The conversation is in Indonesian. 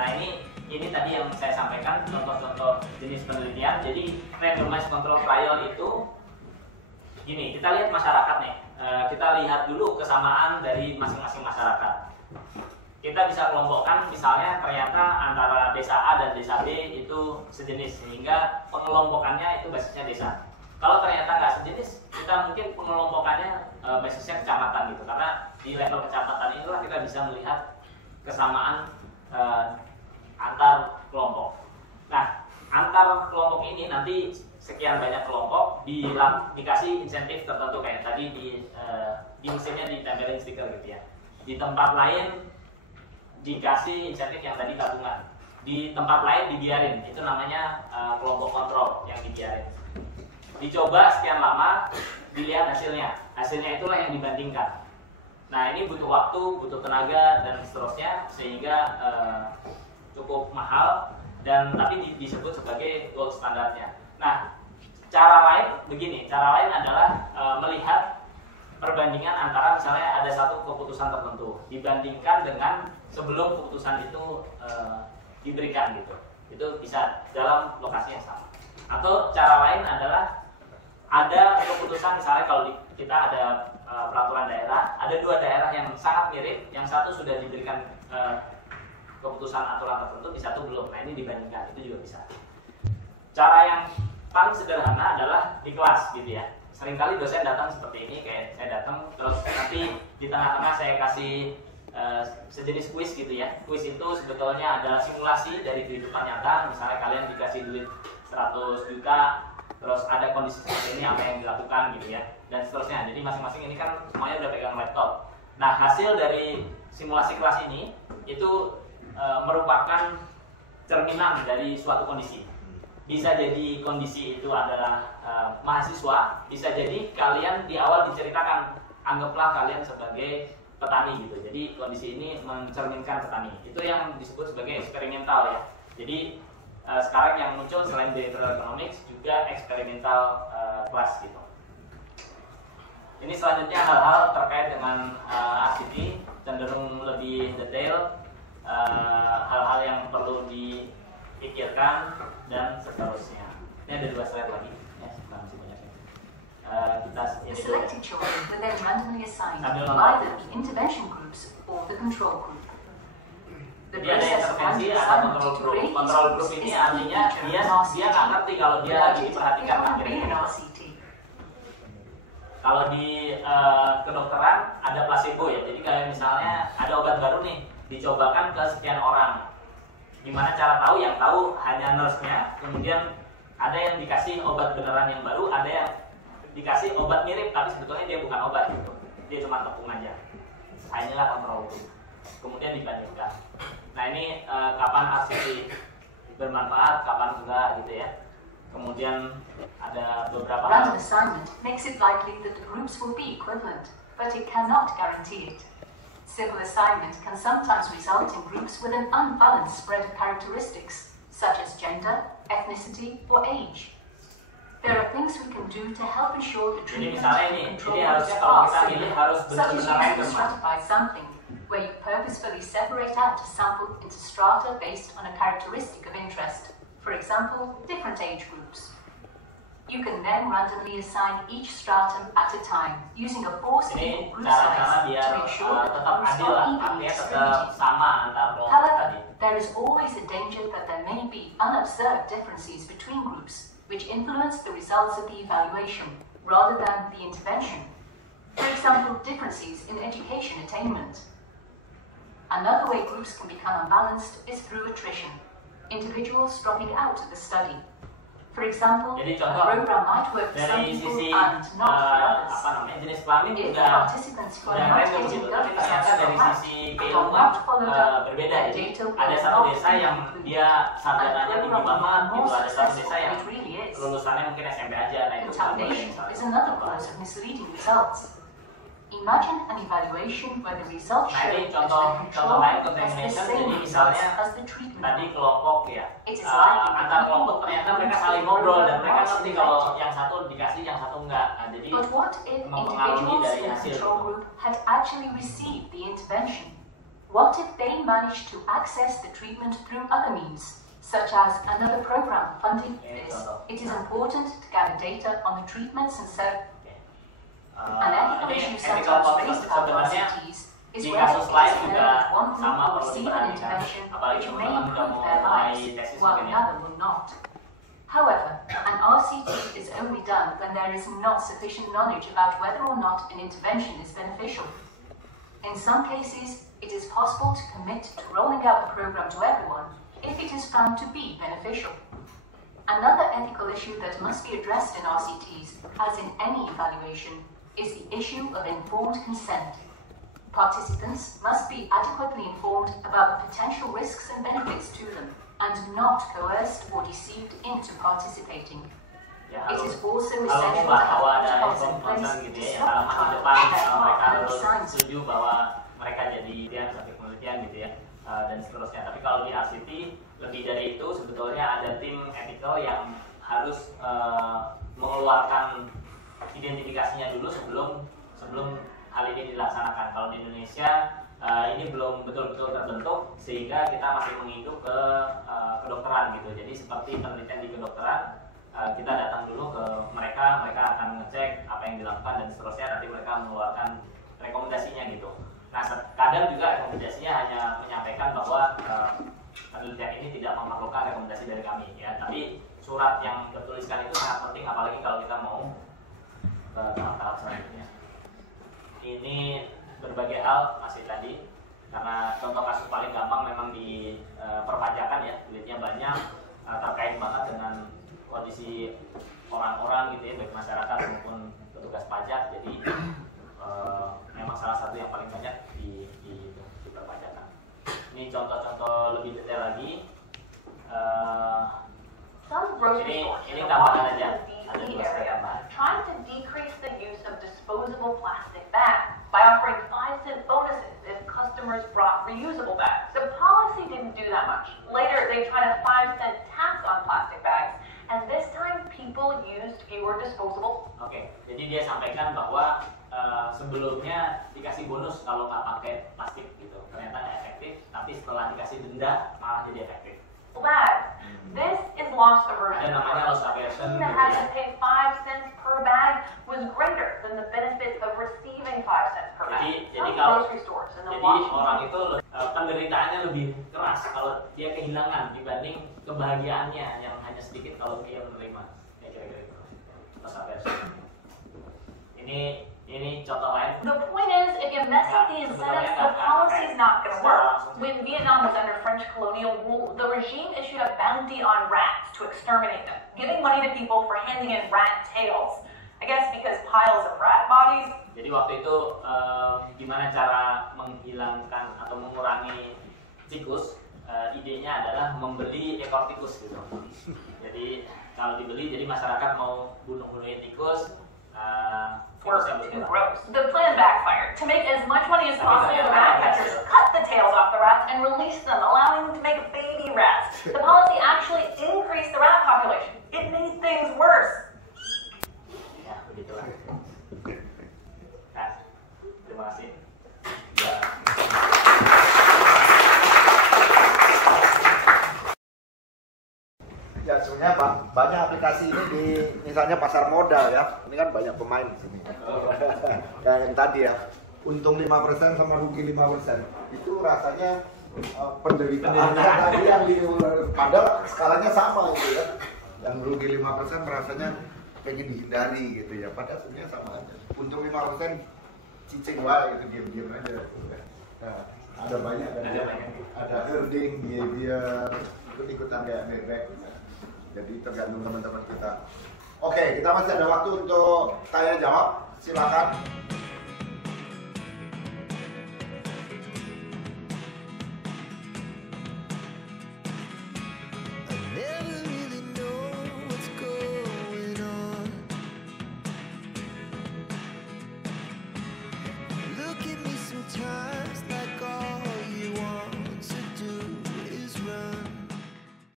Nah ini tadi yang saya sampaikan contoh-contoh jenis penelitian. Jadi randomized control trial itu gini, kita lihat masyarakat nih. Kita lihat dulu kesamaan dari masing-masing masyarakat. Kita bisa kelompokkan misalnya ternyata antara desa A dan desa B itu sejenis, sehingga pengelompokannya itu basisnya desa. Kalau ternyata nggak sejenis, kita mungkin pengelompokannya basisnya kecamatan gitu, karena di level kecamatan itulah kita bisa melihat kesamaan antar kelompok. Nah, antar kelompok ini nanti sekian banyak kelompok dikasih insentif tertentu kayak tadi di mesinnya ditempelin stiker gitu ya. Di tempat lain dikasih insentif yang tadi tabungan. Di tempat lain dibiarin, itu namanya kelompok kontrol yang dibiarin. Dicoba sekian lama, dilihat hasilnya. Hasilnya itulah yang dibandingkan. Nah, ini butuh waktu, butuh tenaga dan seterusnya, sehingga cukup mahal dan tapi disebut sebagai gold standarnya. Nah, cara lain begini, cara lain adalah melihat perbandingan antara misalnya ada satu keputusan tertentu dibandingkan dengan sebelum keputusan itu diberikan gitu. Itu bisa dalam lokasi yang sama. Atau cara lain adalah ada keputusan misalnya kalau kita ada peraturan daerah, ada dua daerah yang sangat mirip, yang satu sudah diberikan keputusan aturan tertentu, di satu belum. Nah, ini dibandingkan, itu juga bisa. Cara yang paling sederhana adalah di kelas gitu ya. Seringkali dosen datang seperti ini, kayak saya datang terus nanti di tengah-tengah saya kasih sejenis kuis gitu ya. Kuis itu sebetulnya adalah simulasi dari kehidupan nyata. Misalnya kalian dikasih duit 100 juta, terus ada kondisi seperti ini, apa yang dilakukan gitu ya, dan seterusnya. Jadi masing-masing ini kan semuanya udah pegang laptop. Nah, hasil dari simulasi kelas ini itu merupakan cerminan dari suatu kondisi. Bisa jadi kondisi itu adalah mahasiswa, bisa jadi kalian di awal diceritakan, anggaplah kalian sebagai petani gitu. Jadi kondisi ini mencerminkan petani. Itu yang disebut sebagai eksperimental ya. Jadi sekarang yang muncul selain behavioral economics juga eksperimental class gitu. Ini selanjutnya hal-hal terkait dengan RCT, cenderung lebih detail, hal-hal yang perlu dipikirkan dan seterusnya. Ini ada 2 slide lagi ya, masih banyak. Kita The selected children were then randomly assigned either the intervention groups or the control group. Jadi ada intervensi, ada kontrol group. Kontrol group ini artinya dia nggak ngerti kalau dia lagi diperhatikan akhirnya. Kalau di kedokteran ada placebo ya. Jadi kayak misalnya ada obat baru nih, dicobakan ke sekian orang. Gimana cara tahu? Yang tahu hanya nurse-nya. Kemudian ada yang dikasih obat beneran yang baru, ada yang dikasih obat mirip tapi sebetulnya dia bukan obat gitu. Dia cuma tepung aja. Nah, inilah kontrol group. Kemudian dibandingkan. Nah, ini kapan RCT bermanfaat, kapan enggak gitu ya. Kemudian ada beberapa Random assignment makes it likely that the groups will be equivalent, but it cannot guarantee it. Simple assignment can sometimes result in groups with an unbalanced spread of characteristics, such as gender, ethnicity, or age. There are things we can do to help ensure the treatment and control groups are similar, such as using a stratified sampling, where you purposefully separate out a sample into strata based on a characteristic of interest, for example, different age groups. You can then randomly assign each stratum at a time, using a forced equal group size to ensure that the groups are evenly distributed. However, there is always a danger that there may be unobserved differences between groups, which influence the results of the evaluation, rather than the intervention. For example, differences in education attainment. Another way groups can become unbalanced is through attrition, individuals dropping out of the study. For example, a program might work for some people and not for others. jenis kelamin If udah participants who udah are not random getting gitu, blood tapi results ternyata dari from that, sisi but are keilmuan not followed up, berbeda. their Jadi data will ada satu not desa be yang included. dia sarjananya tinggi banget gitu, ada satu desa yang It really is. lulusannya mungkin SMP aja. Nah, itu Contamination is another cause of misleading results. Imagine an evaluation where the results Nah, show ini that contoh the control lain has the contamination. Jadi same misalnya results as the treatment. tadi kelompok ya, It is likely antar that kelompok ternyata mereka saling ngobrol dan mereka ngerti kalau yang satu dikasih, yang satu enggak. Nah, jadi But what if mempengaruhi individuals dari in the hasil control itu. group had actually received the intervention? What if they manage to access the treatment through other means, such as another program funding this? It is important to gather data on the treatments and an ethical issue sometimes raised about RCTs is di whether kasus it lain is juga fair that one group sama will perlu receive an diperhatikan, intervention apalagi which may teman-teman udah improve their mulai lives, tesis while mungkin ya. another will not. However, an RCT is only done when there is not sufficient knowledge about whether or not an intervention is beneficial. In some cases, it is possible to commit to rolling out the program to everyone if it is found to be beneficial. Another ethical issue that must be addressed in RCTs, as in any evaluation, is the issue of informed consent. Participants must be adequately informed about the potential risks and benefits to them, and not coerced or deceived into participating. Ya, It is also kalau essential to mau have bahwa ada protocols in informed place consent to gitu ya, stop dalam masa trial depan that mereka are harus undesigned. setuju bahwa mereka jadi subjek penelitian gitu ya, dan seterusnya. Tapi kalau di RCT lebih dari itu, sebetulnya ada tim ethical yang harus mengeluarkan identifikasinya dulu sebelum hal ini dilaksanakan. Kalau di Indonesia ini belum betul-betul terbentuk, sehingga kita masih menghidup ke kedokteran gitu. Jadi seperti penelitian di kedokteran, kita datang dulu ke mereka akan ngecek apa yang dilakukan dan seterusnya, nanti mereka mengeluarkan rekomendasinya gitu. Nah, kadang juga rekomendasinya hanya menyampaikan bahwa penelitian ini tidak memerlukan rekomendasi dari kami ya, tapi surat yang tertuliskan itu sangat penting, apalagi kalau kita mau ke tahap-tahap selanjutnya. Ini berbagai hal masih tadi, karena contoh kasus paling gampang memang di perpajakan ya, duitnya banyak, terkait banget dengan kondisi orang-orang gitu ya, baik masyarakat maupun petugas pajak. Jadi memang salah satu yang paling banyak di perpajakan. Ini contoh-contoh lebih detail lagi. Some grocery stores Ini in the tambahan aja. Washington, Ada D.C. dua area tambahan. trying to decrease the use of disposable plastic bags by offering 5-cent bonuses if customers brought reusable bags. The policy didn't do that much. Later, they tried a 5-cent tax on plastic bags, and this time people used fewer disposable. Oke, jadi dia sampaikan bahwa sebelumnya dikasih bonus kalau nggak pakai plastik gitu, ternyata nggak efektif, tapi setelah dikasih denda malah jadi efektif. Bags. This is loss aversion. Ada namanya loss aversion That gitu had ya. to pay 5 cents per bag was greater than the benefit of receiving 5 cents per bag. Jadi Some kalau grocery stores in the jadi Washington orang itu penderitaannya lebih keras kalau dia kehilangan dibanding kebahagiaannya yang hanya sedikit kalau dia menerima. Ya kira-kira gitu. Loss aversion. Ini contoh lain. The point is, if you mess with the incentives, the policy is not going to work. When Vietnam was under French colonial rule, the regime issued a bounty on rats to exterminate them, giving money to people for handing in rat tails. I guess because piles of rat bodies. Jadi waktu itu gimana cara menghilangkan atau mengurangi tikus? Idenya adalah membeli ekor tikus gitu. Jadi kalau dibeli, jadi masyarakat mau bunuh-bunuhin tikus. The plan backfired. To make as much money as possible, the rat catchers cut the tails off the rats and released them, allowing them to make baby rats. The policy actually increased the rat population. It made things worse. Ya, begitulah. Nah, terima kasih. Ya. Ya sebenarnya banyak aplikasi ini di misalnya pasar modal ya. Ini kan banyak pemain di sini. Kayak yang tadi ya. Untung 5% sama rugi 5%. Itu rasanya penderitaan tadi yang di padahal skalanya sama gitu ya. Yang rugi 5% rasanya pengen dihindari gitu ya. Padahal sebenarnya sama aja. Untung 5% cicing wae gitu, diam-diam aja. Nah, ada banyak kan ya. Ada herding behavior, ikut-ikutan kayak bebek. Jadi tergantung teman-teman kita. Oke, kita masih ada waktu untuk tanya jawab. Silakan.